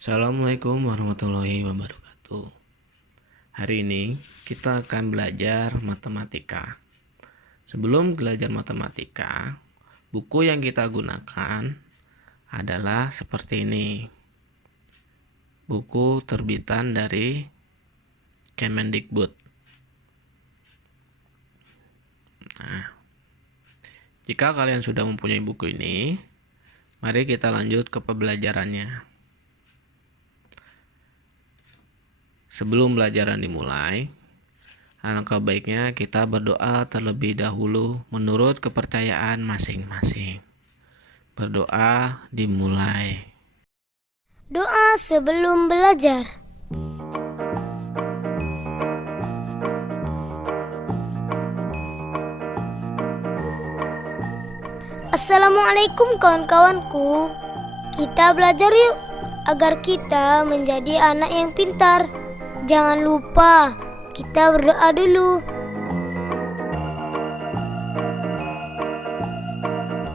Assalamualaikum warahmatullahi wabarakatuh. Hari ini kita akan belajar matematika. Sebelum belajar matematika, buku yang kita gunakan adalah seperti ini. Buku terbitan dari Kemendikbud. Nah, jika kalian sudah mempunyai buku ini, mari kita lanjut ke pembelajarannya. Sebelum pelajaran dimulai, alangkah baiknya kita berdoa terlebih dahulu menurut kepercayaan masing-masing. Berdoa dimulai. Doa sebelum belajar. Assalamualaikum kawan-kawanku. Kita belajar yuk agar kita menjadi anak yang pintar. Jangan lupa kita berdoa dulu.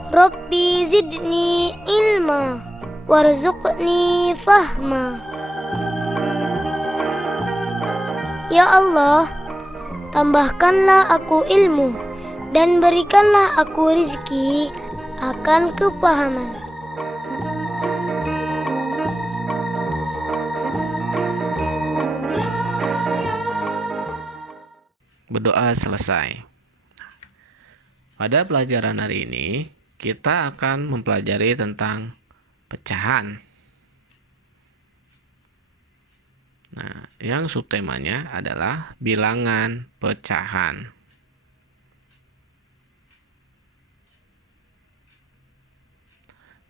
Rabbi zidni ilma warzuqni fahma. Ya Allah, tambahkanlah aku ilmu dan berikanlah aku rezeki akan kepahaman. Berdoa selesai. Pada pelajaran hari ini, kita akan mempelajari tentang pecahan. Nah, yang subtemanya adalah bilangan pecahan.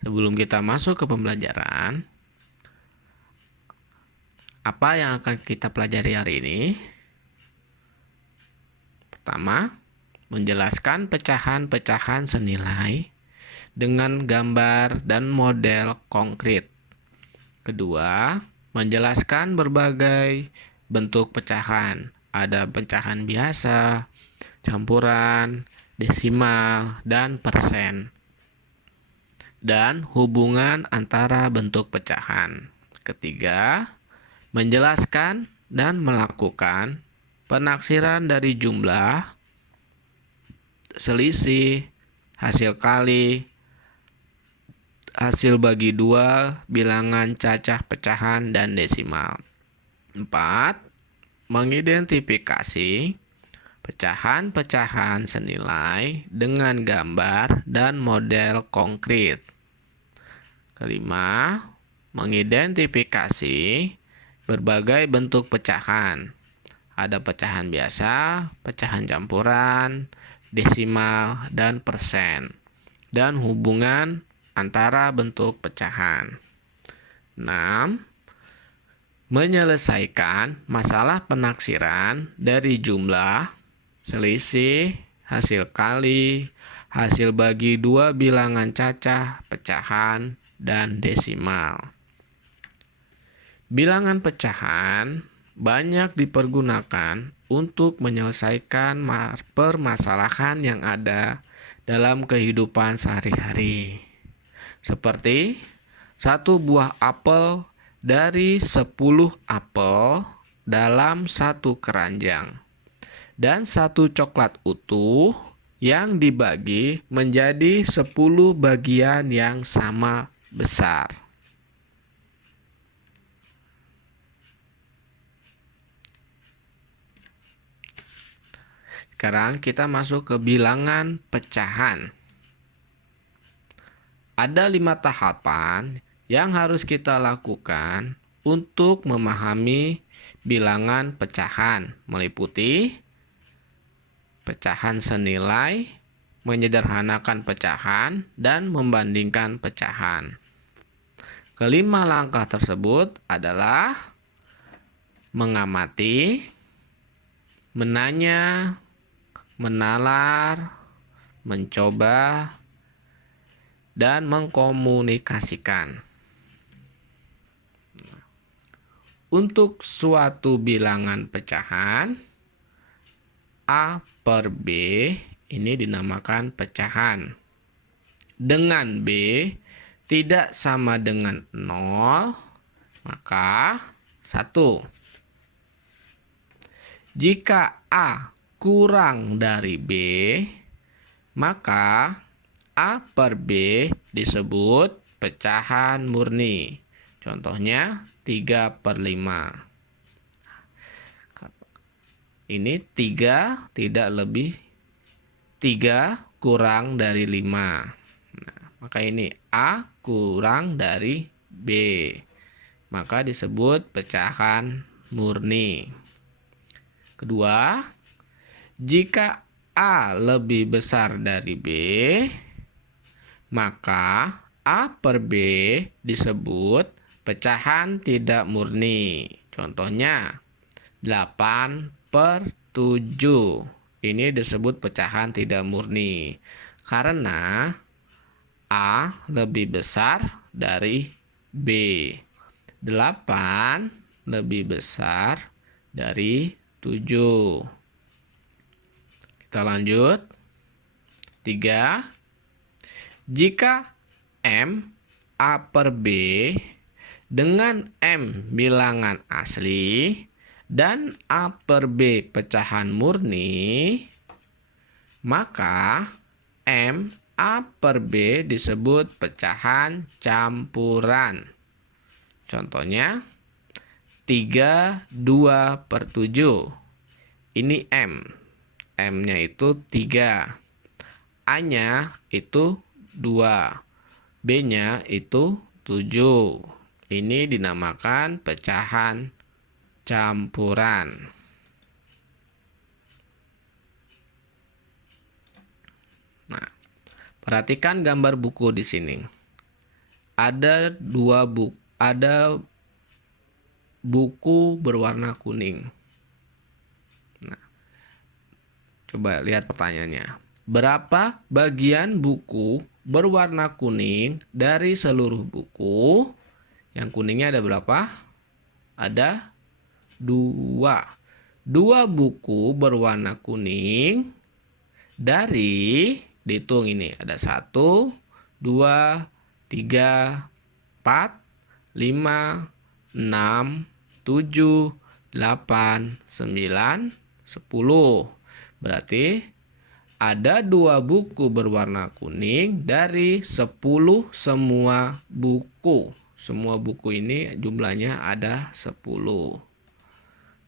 Sebelum kita masuk ke pembelajaran, apa yang akan kita pelajari hari ini? Pertama, menjelaskan pecahan-pecahan senilai dengan gambar dan model konkret. Kedua, menjelaskan berbagai bentuk pecahan. Ada pecahan biasa, campuran, desimal, dan persen. Dan hubungan antara bentuk pecahan. Ketiga, menjelaskan dan melakukan penaksiran dari jumlah, selisih, hasil kali, hasil bagi dua, bilangan cacah pecahan, dan desimal. 4. Mengidentifikasi pecahan-pecahan senilai dengan gambar dan model konkret. Kelima, mengidentifikasi berbagai bentuk pecahan. Ada pecahan biasa, pecahan campuran, desimal, dan persen. Dan hubungan antara bentuk pecahan. 6. Menyelesaikan masalah penaksiran dari jumlah, selisih, hasil kali, hasil bagi dua bilangan cacah, pecahan, dan desimal. Bilangan pecahan banyak dipergunakan untuk menyelesaikan permasalahan yang ada dalam kehidupan sehari-hari. Seperti satu buah apel dari 10 apel dalam satu keranjang. Dan satu coklat utuh yang dibagi menjadi 10 bagian yang sama besar. Sekarang kita masuk ke bilangan pecahan. Ada 5 tahapan yang harus kita lakukan untuk memahami bilangan pecahan, meliputi pecahan senilai, menyederhanakan pecahan, dan membandingkan pecahan. Kelima langkah tersebut adalah mengamati, menanya, menalar, mencoba, dan mengkomunikasikan. Untuk suatu bilangan pecahan, A per B ini dinamakan pecahan. Dengan B tidak sama dengan 0, Maka 1. Jika A kurang dari B, maka A per B disebut pecahan murni. Contohnya 3/5. Ini 3 tidak lebih 3 kurang dari 5. Nah, maka ini A kurang dari B. Maka disebut pecahan murni. Kedua, jika A lebih besar dari B, maka A per B disebut pecahan tidak murni. Contohnya 8/7. Ini disebut pecahan tidak murni karena A lebih besar dari B. 8 lebih besar dari 7. Kita lanjut. 3. Jika M A per B dengan M bilangan asli dan A per B pecahan murni, maka M A per B disebut pecahan campuran. Contohnya 3/2/7. Ini M. M-nya itu 3. A-nya itu 2. B-nya itu 7. Ini dinamakan pecahan campuran. Nah, perhatikan gambar buku di sini. Ada buku berwarna kuning. Nah, coba lihat pertanyaannya. Berapa bagian buku berwarna kuning dari seluruh buku? Yang kuningnya ada berapa? Ada 2. 2 buku berwarna kuning dari, dihitung ini, ada 1, 2, 3, 4, 5, 6, 7, 8, 9, 10. Berarti ada 2 buku berwarna kuning dari 10 semua buku. Semua buku ini jumlahnya ada 10.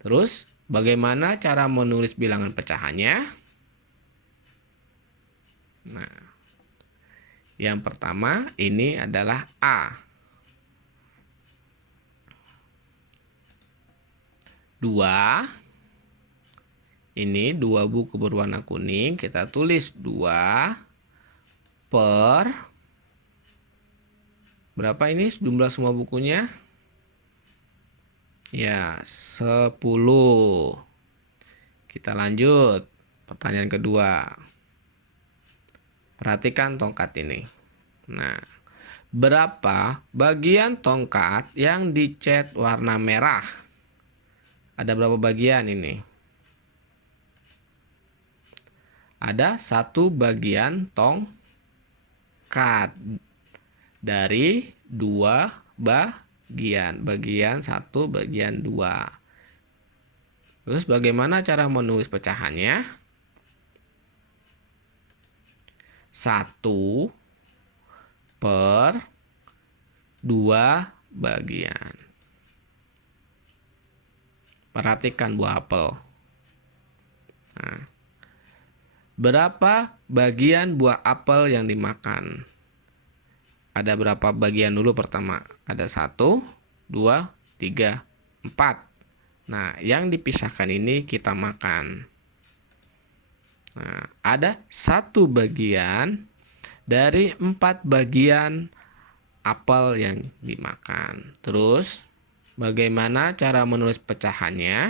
Terus, bagaimana cara menulis bilangan pecahannya? Nah, yang pertama ini adalah A. 2. Ini 2 buku berwarna kuning. Kita tulis 2 per berapa ini jumlah semua bukunya? Ya, 10. Kita lanjut. Pertanyaan kedua. Perhatikan tongkat ini. Nah, berapa bagian tongkat yang dicat warna merah? Ada berapa bagian ini? Ada 1 bagian tongkat dari 2 bagian. Bagian 1, bagian 2. Terus bagaimana cara menulis pecahannya? 1 per 2 bagian. Perhatikan buah apel. Nah, berapa bagian buah apel yang dimakan? Ada berapa bagian dulu pertama? Ada 1, 2, 3, 4. Nah, yang dipisahkan ini kita makan. Nah, ada 1 bagian dari 4 bagian apel yang dimakan. Terus, bagaimana cara menulis pecahannya?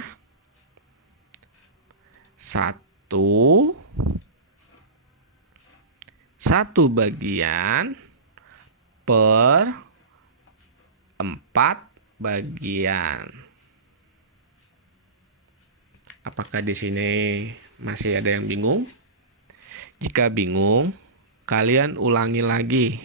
1 bagian per 4 bagian. Apakah di sini masih ada yang bingung? Jika bingung, kalian ulangi lagi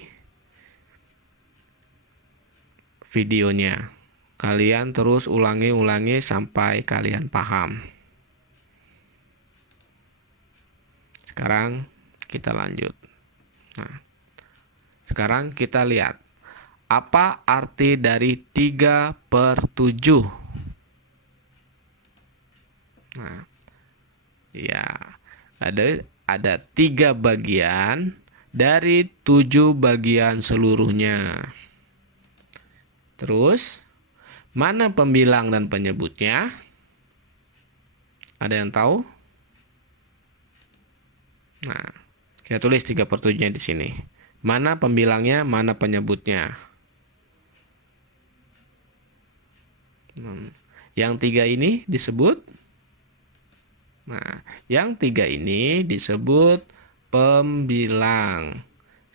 videonya. Kalian terus ulangi sampai kalian paham. Sekarang kita lanjut. Nah, sekarang kita lihat. Apa arti dari 3/7? Nah, ya, ada 3 bagian dari 7 bagian seluruhnya. Terus, mana pembilang dan penyebutnya? Ada yang tahu? Nah, kita tulis 3/7-nya di sini. Mana pembilangnya, mana penyebutnya? Yang 3 ini disebut? Nah, yang 3 ini disebut pembilang.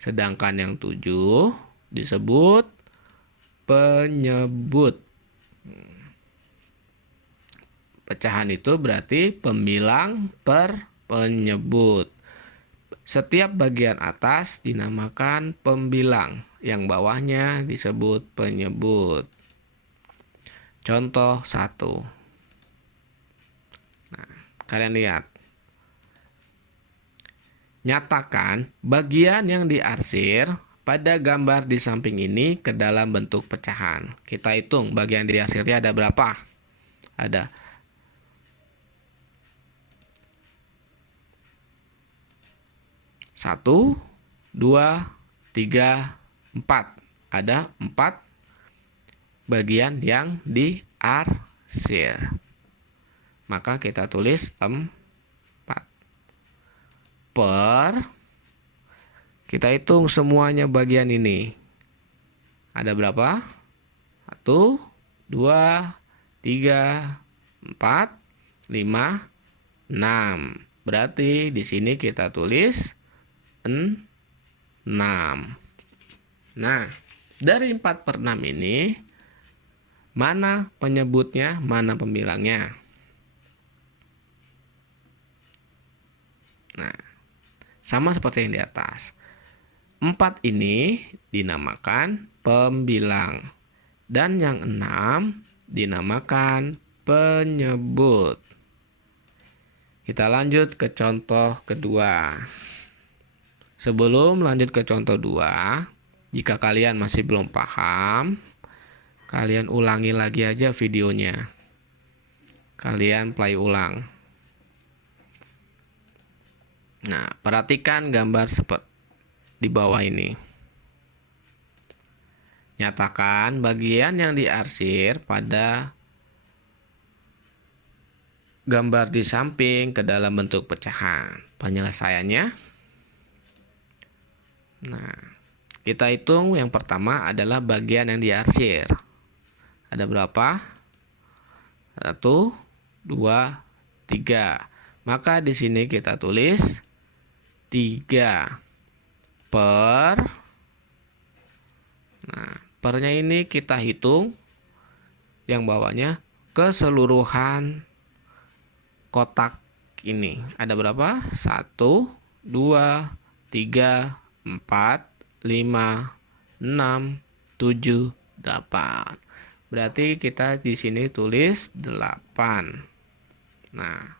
Sedangkan yang 7 disebut penyebut. Pecahan itu berarti pembilang per penyebut. Setiap bagian atas dinamakan pembilang, yang bawahnya disebut penyebut. Contoh 1. Nah, kalian lihat. Nyatakan bagian yang diarsir pada gambar di samping ini ke dalam bentuk pecahan. Kita hitung bagian diarsirnya ada berapa? Ada 1, 2, 3, 4. Ada 4 bagian yang diarsir. Maka kita tulis 4. Per, kita hitung semuanya bagian ini. Ada berapa? 1, 2, 3, 4, 5, 6. Berarti di sini kita tulis 6. Nah, dari 4/6 ini, mana penyebutnya, mana pembilangnya? Nah, sama seperti yang di atas. 4 ini dinamakan pembilang. Dan yang 6 dinamakan penyebut. Kita lanjut ke contoh kedua. Sebelum lanjut ke contoh 2, jika kalian masih belum paham, kalian ulangi lagi aja videonya. Kalian play ulang. Nah, perhatikan gambar seperti di bawah ini. Nyatakan bagian yang diarsir pada gambar di samping ke dalam bentuk pecahan. Penyelesaiannya. Nah, kita hitung yang pertama adalah bagian yang diarsir. Ada berapa? 1, 2, 3. Maka di sini kita tulis 3 per. Nah, pernya ini kita hitung yang bawahnya keseluruhan kotak ini. Ada berapa? 1, 2, 3, 4, 5, 6, 7, 8. Berarti kita di sini tulis 8. Nah,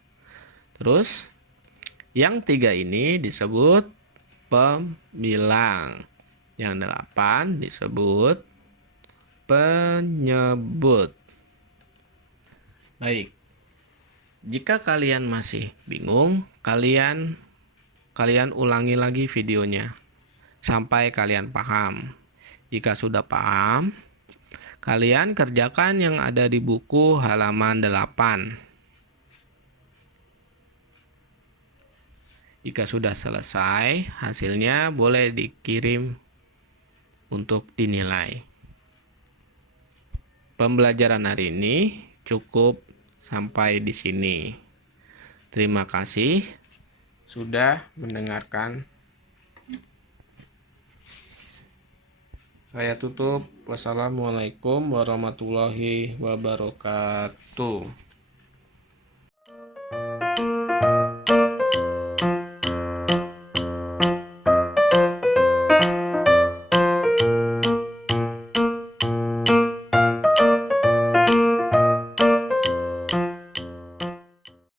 terus yang 3 ini disebut pembilang. Yang 8 disebut penyebut. Baik. Jika kalian masih bingung, kalian ulangi lagi videonya sampai kalian paham. Jika sudah paham, kalian kerjakan yang ada di buku halaman 8. Jika sudah selesai, hasilnya boleh dikirim untuk dinilai. Pembelajaran hari ini cukup sampai di sini. Terima kasih sudah mendengarkan. Saya tutup. Wassalamualaikum warahmatullahi wabarakatuh.